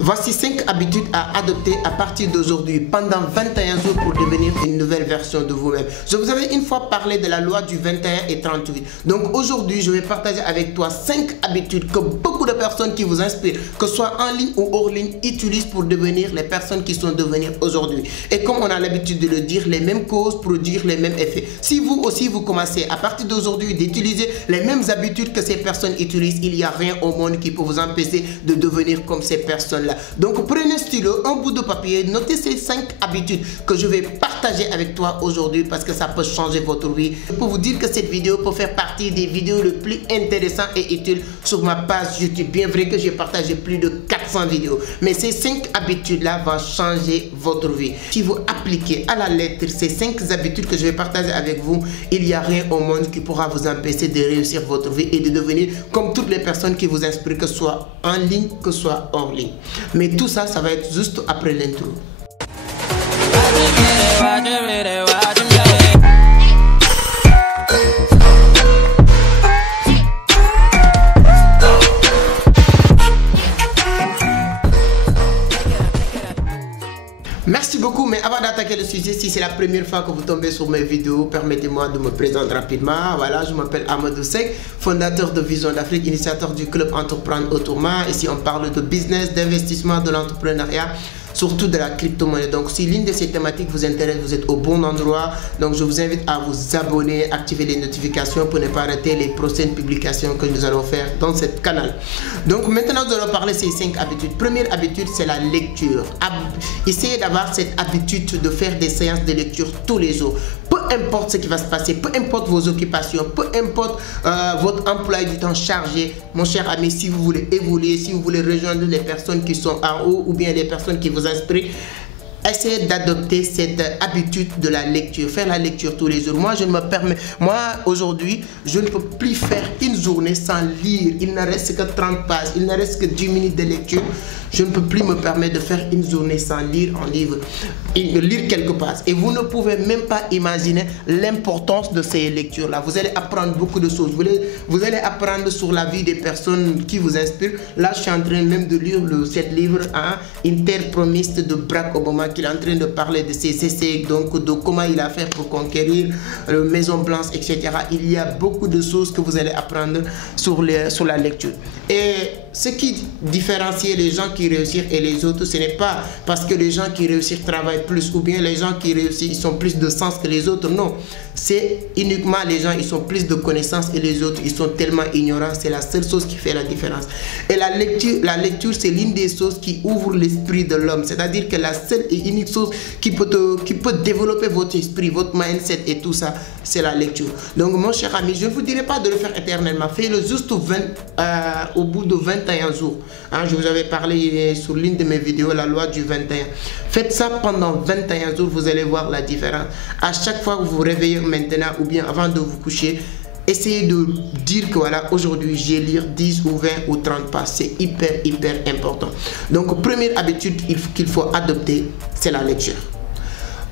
Voici 5 habitudes à adopter à partir d'aujourd'hui pendant 21 jours pour devenir une nouvelle version de vous-même. Je vous avais une fois parlé de la loi du 21 et 38. Donc aujourd'hui, je vais partager avec toi 5 habitudes que beaucoup de personnes qui vous inspirent, que ce soit en ligne ou hors ligne, utilisent pour devenir les personnes qui sont devenues aujourd'hui. Et comme on a l'habitude de le dire, les mêmes causes produisent les mêmes effets. Si vous aussi vous commencez à partir d'aujourd'hui d'utiliser les mêmes habitudes que ces personnes utilisent, il n'y a rien au monde qui peut vous empêcher de devenir comme ces personnes. Donc prenez un stylo, un bout de papier, notez ces 5 habitudes que je vais partager avec toi aujourd'hui parce que ça peut changer votre vie. Je peux vous dire que cette vidéo peut faire partie des vidéos les plus intéressantes et utiles sur ma page YouTube. Bien vrai que j'ai partagé plus de 400 vidéos, mais ces 5 habitudes-là vont changer votre vie. Si vous appliquez à la lettre ces 5 habitudes que je vais partager avec vous, il n'y a rien au monde qui pourra vous empêcher de réussir votre vie et de devenir comme toutes les personnes qui vous inspirent, que ce soit en ligne, que ce soit hors ligne. Mais tout ça, ça va être juste après l'intro. Merci beaucoup, mais avant d'attaquer le sujet, si c'est la première fois que vous tombez sur mes vidéos, permettez-moi de me présenter rapidement. Voilà, je m'appelle Amadou Seck, fondateur de Vision d'Afrique, initiateur du club Entreprendre Autrement. Ici, on parle de business, d'investissement, de l'entrepreneuriat, surtout de la crypto-monnaie. Donc si l'une de ces thématiques vous intéresse, vous êtes au bon endroit. Donc je vous invite à vous abonner, activer les notifications pour ne pas rater les prochaines publications que nous allons faire dans ce canal. Donc maintenant nous allons parler de ces 5 habitudes. Première habitude, c'est la lecture. Essayez d'avoir cette habitude de faire des séances de lecture tous les jours. Peu importe ce qui va se passer, peu importe vos occupations, peu importe votre emploi du temps chargé, mon cher ami, si vous voulez évoluer, si vous voulez rejoindre les personnes qui sont en haut ou bien les personnes qui vous inspirent, essayez d'adopter cette habitude de la lecture, faire la lecture tous les jours. Moi, je ne me permets, aujourd'hui, je ne peux plus faire une journée sans lire. Il ne reste que 30 pages, il ne reste que 10 minutes de lecture. Je ne peux plus me permettre de faire une journée sans lire un livre, lire quelques pages. Et vous ne pouvez même pas imaginer l'importance de ces lectures-là. Vous allez apprendre beaucoup de choses. Vous allez apprendre sur la vie des personnes qui vous inspirent. Là, je suis en train même de lire cet livre, Une terre promise de Barack Obama, qu'il est en train de parler de ses essais, donc de comment il a fait pour conquérir la Maison Blanche, etc. Il y a beaucoup de choses que vous allez apprendre sur la lecture. Et ce qui différencie les gens qui réussissent et les autres, ce n'est pas parce que les gens qui réussissent travaillent plus ou bien les gens qui réussissent ils sont plus de sens que les autres. Non, c'est uniquement les gens, ils ont plus de connaissances et les autres, ils sont tellement ignorants. C'est la seule chose qui fait la différence. Et la lecture, c'est l'une des choses qui ouvre l'esprit de l'homme. C'est-à-dire que la seule et unique chose qui peut développer votre esprit, votre mindset et tout ça, c'est la lecture. Donc mon cher ami, je ne vous dirai pas de le faire éternellement. Faites-le juste au bout de 21 jours. Je vous avais parlé sur l'une de mes vidéos, la loi du 21. Faites ça pendant 21 jours, vous allez voir la différence. À chaque fois que vous vous réveillez maintenant ou bien avant de vous coucher, essayez de dire que voilà, aujourd'hui, j'ai lire 10 ou 20 ou 30 pages. C'est hyper important. Donc, première habitude qu'il faut adopter, c'est la lecture.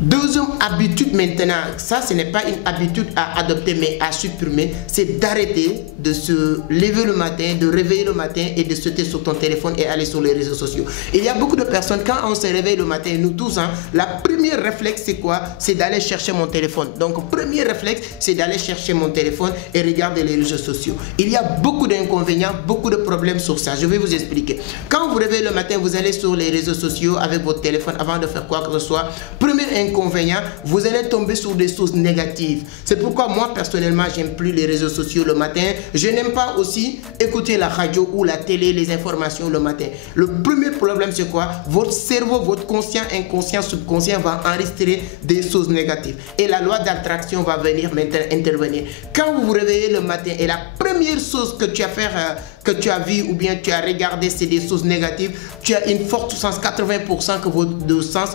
Deuxième habitude maintenant, ça ce n'est pas une habitude à adopter mais à supprimer, c'est d'arrêter de se lever le matin, de réveiller le matin et de sauter sur ton téléphone et aller sur les réseaux sociaux. Il y a beaucoup de personnes, quand on se réveille le matin, nous tous, la première réflexe c'est quoi? C'est d'aller chercher mon téléphone. Donc premier réflexe c'est d'aller chercher mon téléphone et regarder les réseaux sociaux. Il y a beaucoup d'inconvénients, beaucoup de problèmes sur ça. Je vais vous expliquer. Quand vous réveillez le matin, vous allez sur les réseaux sociaux avec votre téléphone avant de faire quoi que ce soit. Premier inconvénient, vous allez tomber sur des choses négatives. C'est pourquoi moi personnellement j'aime plus les réseaux sociaux le matin. Je n'aime pas aussi écouter la radio ou la télé, les informations le matin. Le premier problème c'est quoi? Votre cerveau, votre conscient, inconscient, subconscient va enregistrer des choses négatives et la loi d'attraction va venir maintenant intervenir. Quand vous vous réveillez le matin et la première chose que tu as fait, que tu as vu ou bien tu as regardé, c'est des choses négatives, tu as une forte chance, 80%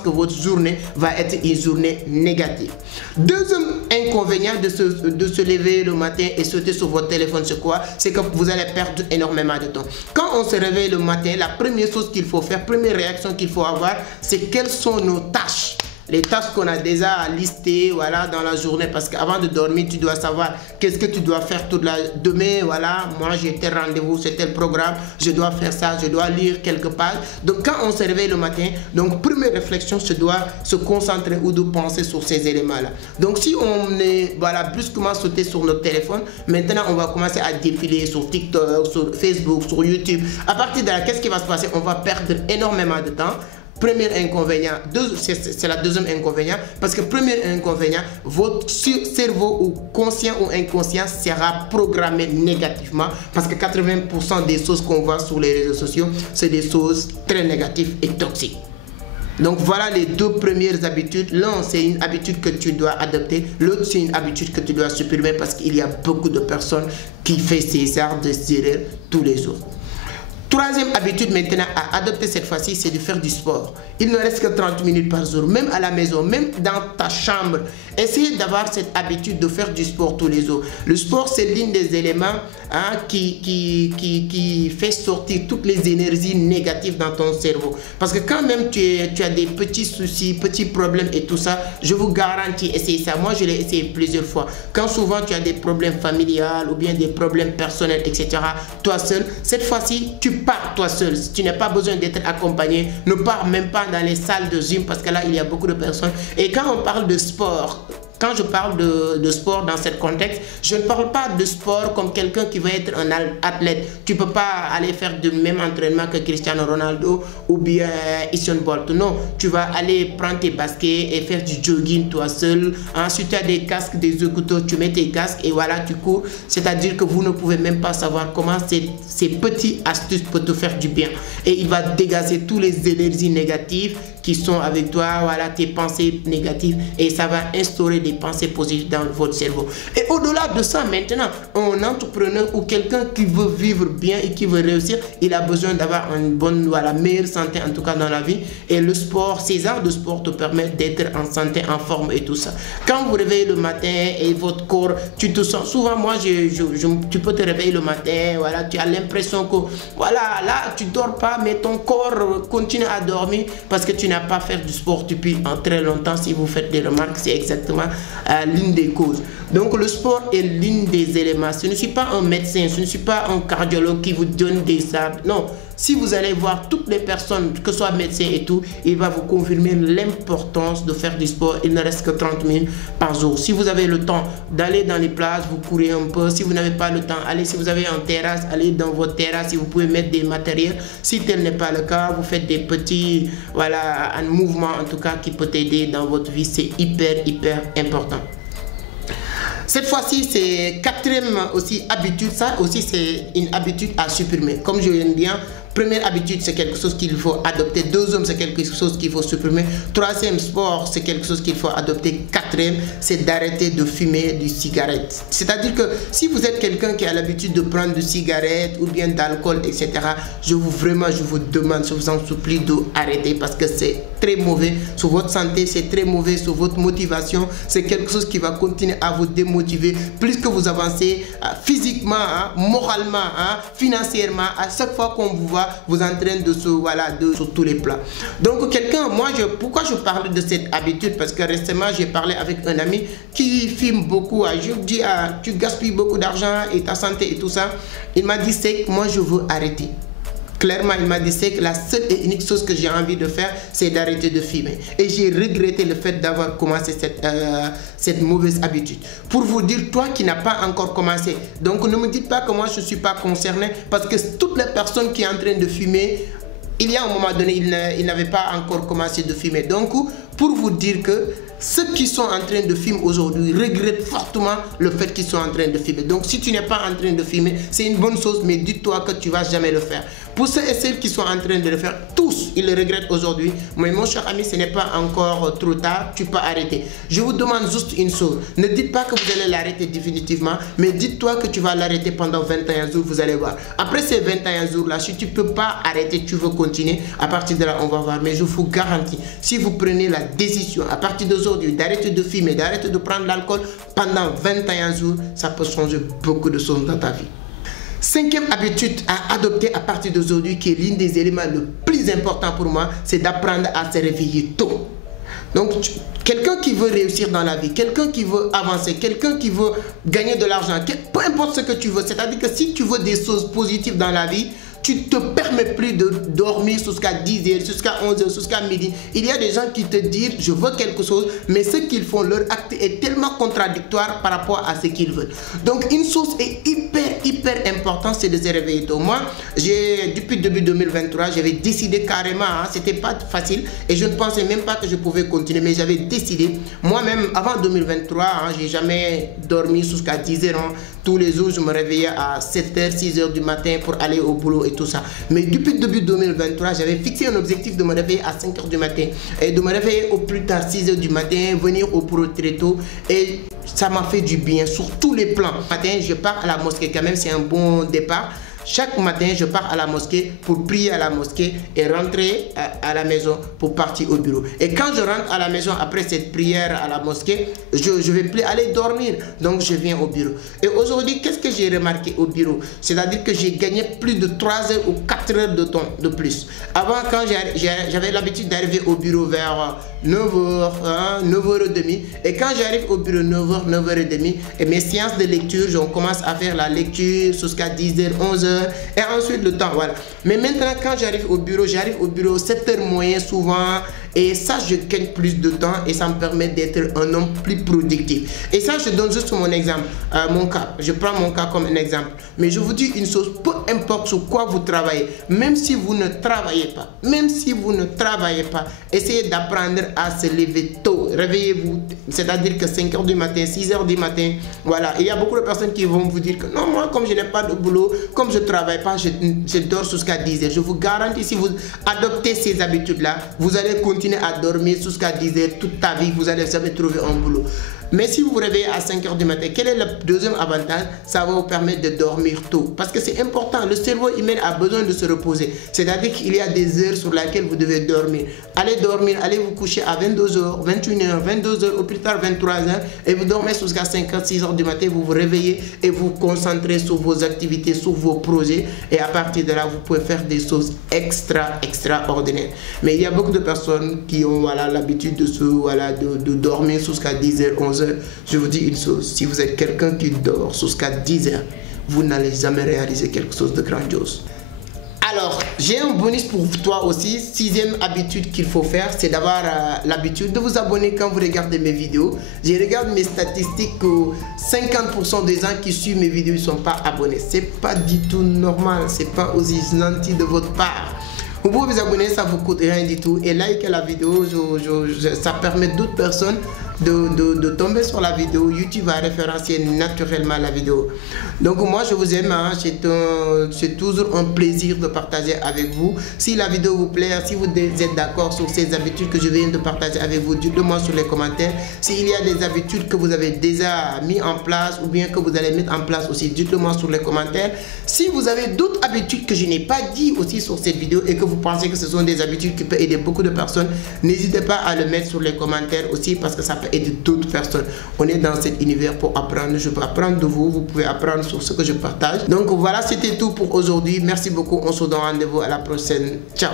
que votre journée va être une journée négative. Deuxième inconvénient de se lever le matin et sauter sur votre téléphone, c'est quoi? C'est que vous allez perdre énormément de temps. Quand on se réveille le matin, la première chose qu'il faut faire, première réaction qu'il faut avoir, c'est quelles sont nos tâches les tâches qu'on a déjà listées, voilà, dans la journée, parce qu'avant de dormir, tu dois savoir qu'est-ce que tu dois faire toute la demain, voilà, moi j'ai tel rendez-vous, c'est tel programme, je dois faire ça, je dois lire quelques pages. Donc quand on se réveille le matin, donc première réflexion, je dois se concentrer ou de penser sur ces éléments-là. Donc si on est, voilà, brusquement sauté sur notre téléphone, maintenant on va commencer à défiler sur TikTok, sur Facebook, sur YouTube. À partir de là, qu'est-ce qui va se passer? On va perdre énormément de temps. Premier inconvénient, c'est la deuxième inconvénient, parce que premier inconvénient, votre cerveau ou conscient ou inconscient sera programmé négativement, parce que 80% des choses qu'on voit sur les réseaux sociaux, c'est des choses très négatives et toxiques. Donc voilà les deux premières habitudes. L'un, c'est une habitude que tu dois adopter. L'autre, c'est une habitude que tu dois supprimer, parce qu'il y a beaucoup de personnes qui font ces erreurs de erreurs tous les jours. Troisième habitude maintenant à adopter cette fois-ci, c'est de faire du sport. Il ne reste que 30 minutes par jour, même à la maison, même dans ta chambre. Essayez d'avoir cette habitude de faire du sport tous les jours. Le sport, c'est l'un des éléments qui fait sortir toutes les énergies négatives dans ton cerveau. Parce que quand même tu as des petits soucis, petits problèmes et tout ça, je vous garantis, essayez ça. Moi, je l'ai essayé plusieurs fois. Quand souvent tu as des problèmes familiaux ou bien des problèmes personnels, etc., toi seul, cette fois-ci, tu pars toi seul. Si tu n'as pas besoin d'être accompagné, ne pars même pas dans les salles de gym, parce que là, il y a beaucoup de personnes. Et quand on parle de sport, quand je parle de sport dans ce contexte, je ne parle pas de sport comme quelqu'un qui veut être un athlète. Tu ne peux pas aller faire le même entraînement que Cristiano Ronaldo ou bien Usain Bolt. Non, tu vas aller prendre tes baskets et faire du jogging toi seul. Ensuite, tu as des casques, des écouteurs, tu mets tes casques et voilà, tu cours. C'est-à-dire que vous ne pouvez même pas savoir comment ces petites astuces peuvent te faire du bien. Et il va dégager toutes les énergies négatives qui sont avec toi, voilà, tes pensées négatives, et ça va instaurer des pensées positives dans votre cerveau. Et au-delà de ça, maintenant, un entrepreneur ou quelqu'un qui veut vivre bien et qui veut réussir, il a besoin d'avoir une bonne, voilà, meilleure santé en tout cas dans la vie. Et le sport, ces arts de sport te permettent d'être en santé, en forme et tout ça. Quand vous réveillez le matin et votre corps, tu te sens, souvent moi, tu peux te réveiller le matin, voilà, tu as l'impression que, voilà, là, tu dors pas, mais ton corps continue à dormir parce que tu n'as pas fait du sport depuis très longtemps. Si vous faites des remarques, c'est exactement l'une des causes. Donc le sport est l'une des éléments. Ce ne suis pas un médecin, ce ne suis pas un cardiologue qui vous donne des arbres. Non, si vous allez voir toutes les personnes, que ce soit médecin et tout, il va vous confirmer l'importance de faire du sport. Il ne reste que 30 minutes par jour. Si vous avez le temps d'aller dans les plages, vous courez un peu. Si vous n'avez pas le temps, allez, si vous avez une terrasse, allez dans votre terrasse, si vous pouvez mettre des matériels. Si tel n'est pas le cas, vous faites des petits, voilà, un mouvement en tout cas qui peut t'aider dans votre vie. C'est hyper important. Cette fois-ci, c'est quatrième aussi habitude. Ça aussi, c'est une habitude à supprimer. Comme je viens de dire, première habitude, c'est quelque chose qu'il faut adopter. Deuxième, c'est quelque chose qu'il faut supprimer. Troisième, sport, c'est quelque chose qu'il faut adopter. Quatrième, c'est d'arrêter de fumer du cigarette. C'est-à-dire que si vous êtes quelqu'un qui a l'habitude de prendre du cigarette ou bien d'alcool, etc., je vous demande, je vous en supplie d'arrêter, parce que c'est très mauvais sur votre santé, c'est très mauvais sur votre motivation. C'est quelque chose qui va continuer à vous démotiver. Plus que vous avancez physiquement, moralement, financièrement, à chaque fois qu'on vous voit, vous en train de se, voilà, sur tous les plans. Donc quelqu'un, pourquoi je parle de cette habitude? Parce que récemment, j'ai parlé avec un ami qui fume beaucoup. Je lui dis, tu gaspilles beaucoup d'argent et ta santé et tout ça. Il m'a dit, c'est que moi, je veux arrêter. Clairement, il m'a dit que la seule et unique chose que j'ai envie de faire, c'est d'arrêter de fumer. Et j'ai regretté le fait d'avoir commencé cette mauvaise habitude. Pour vous dire, toi qui n'as pas encore commencé, donc ne me dites pas que moi je ne suis pas concerné, parce que toutes les personnes qui sont en train de fumer, il y a un moment donné, ils n'avaient pas encore commencé de fumer. Donc, pour vous dire que ceux qui sont en train de fumer aujourd'hui regrettent fortement le fait qu'ils sont en train de fumer. Donc, si tu n'es pas en train de fumer, c'est une bonne chose, mais dis-toi que tu ne vas jamais le faire. Pour ceux et celles qui sont en train de le faire, tous, ils le regrettent aujourd'hui. Mais mon cher ami, ce n'est pas encore trop tard, tu peux arrêter. Je vous demande juste une chose. Ne dites pas que vous allez l'arrêter définitivement, mais dites-toi que tu vas l'arrêter pendant 21 jours, vous allez voir. Après ces 21 jours-là, si tu ne peux pas arrêter, tu veux continuer, à partir de là, on va voir. Mais je vous garantis, si vous prenez la décision, à partir d'aujourd'hui, d'arrêter de fumer, d'arrêter de prendre l'alcool, pendant 21 jours, ça peut changer beaucoup de choses dans ta vie. Cinquième habitude à adopter à partir d'aujourd'hui, qui est l'un des éléments les plus importants pour moi, c'est d'apprendre à se réveiller tôt. Donc, quelqu'un qui veut réussir dans la vie, quelqu'un qui veut avancer, quelqu'un qui veut gagner de l'argent, peu importe ce que tu veux, c'est-à-dire que si tu veux des choses positives dans la vie, tu ne te permets plus de dormir jusqu'à 10h, jusqu'à 11h, jusqu'à midi. Il y a des gens qui te disent je veux quelque chose, mais ce qu'ils font, leur acte est tellement contradictoire par rapport à ce qu'ils veulent. Donc une chose est hyper importante, c'est de se réveiller tôt. Moi, depuis début 2023, j'avais décidé carrément, c'était pas facile et je ne pensais même pas que je pouvais continuer, mais j'avais décidé, moi-même avant 2023, j'ai jamais dormi jusqu'à 10h. Tous les jours, je me réveillais à 7h, 6h du matin pour aller au boulot et tout ça. Mais depuis début 2023, j'avais fixé un objectif de me réveiller à 5h du matin et de me réveiller au plus tard 6h du matin, venir au boulot très tôt, et ça m'a fait du bien sur tous les plans. Le matin, je pars à la mosquée, quand même c'est un bon départ. Chaque matin, je pars à la mosquée pour prier à la mosquée et rentrer à la maison pour partir au bureau. Et quand je rentre à la maison après cette prière à la mosquée, je ne vais plus aller dormir. Donc, je viens au bureau. Et aujourd'hui, qu'est-ce que j'ai remarqué au bureau? C'est-à-dire que j'ai gagné plus de 3 heures ou 4 heures de temps de plus. Avant, quand j'avais l'habitude d'arriver au bureau vers 9h, 9h30. Et quand j'arrive au bureau 9h, 9h30, et mes séances de lecture, je commence à faire la lecture jusqu'à 10h, 11h. Et ensuite le temps, voilà. Mais maintenant quand j'arrive au bureau 7h moyen souvent. Et ça, je gagne plus de temps et ça me permet d'être un homme plus productif. Et ça, je donne juste mon exemple, mon cas. Je prends mon cas comme un exemple. Mais je vous dis une chose, peu importe sur quoi vous travaillez, même si vous ne travaillez pas, essayez d'apprendre à se lever tôt. Réveillez-vous, c'est-à-dire que 5h du matin, 6h du matin, voilà. Il y a beaucoup de personnes qui vont vous dire que non, moi, comme je n'ai pas de boulot, comme je ne travaille pas, je dors jusqu'à 10h. Je vous garantis, si vous adoptez ces habitudes-là, vous allez continuer à dormir jusqu'à 10h toute ta vie, vous n'allez jamais trouver un boulot. Mais si vous vous réveillez à 5h du matin, quel est le deuxième avantage? Ça va vous permettre de dormir tôt. Parce que c'est important, le cerveau humain a besoin de se reposer. C'est-à-dire qu'il y a des heures sur lesquelles vous devez dormir. Allez dormir, allez vous coucher à 22h, 21h, 22h, au plus tard 23h, et vous dormez jusqu'à 5h, 6h du matin, vous vous réveillez et vous concentrez sur vos activités, sur vos projets, et à partir de là, vous pouvez faire des choses extraordinaires. Mais il y a beaucoup de personnes qui ont l'habitude de dormir jusqu'à 10h, 11h. Je vous dis une chose, si vous êtes quelqu'un qui dort jusqu'à 10h, vous n'allez jamais réaliser quelque chose de grandiose. Alors, j'ai un bonus pour toi aussi. 6e habitude qu'il faut faire, c'est d'avoir l'habitude de vous abonner quand vous regardez mes vidéos. Je regarde mes statistiques, 50% des gens qui suivent mes vidéos ne sont pas abonnés. C'est pas du tout normal, c'est pas aussi gentil de votre part. Vous pouvez vous abonner, ça vous coûte rien du tout, et liker la vidéo, ça permet d'autres personnes de tomber sur la vidéo. YouTube va référencer naturellement la vidéo. Donc moi je vous aime, c'est toujours un plaisir de partager avec vous. Si la vidéo vous plaît, si vous êtes d'accord sur ces habitudes que je viens de partager avec vous, dites-le moi sur les commentaires. S'il y a des habitudes que vous avez déjà mis en place ou bien que vous allez mettre en place aussi, dites-le moi sur les commentaires. Si vous avez d'autres habitudes que je n'ai pas dit aussi sur cette vidéo et que vous pensez que ce sont des habitudes qui peuvent aider beaucoup de personnes, n'hésitez pas à le mettre sur les commentaires aussi, parce que ça peut aider d'autres personnes. On est dans cet univers pour apprendre. Je peux apprendre de vous, vous pouvez apprendre sur ce que je partage. Donc voilà, c'était tout pour aujourd'hui. Merci beaucoup, on se donne rendez-vous à la prochaine. Ciao.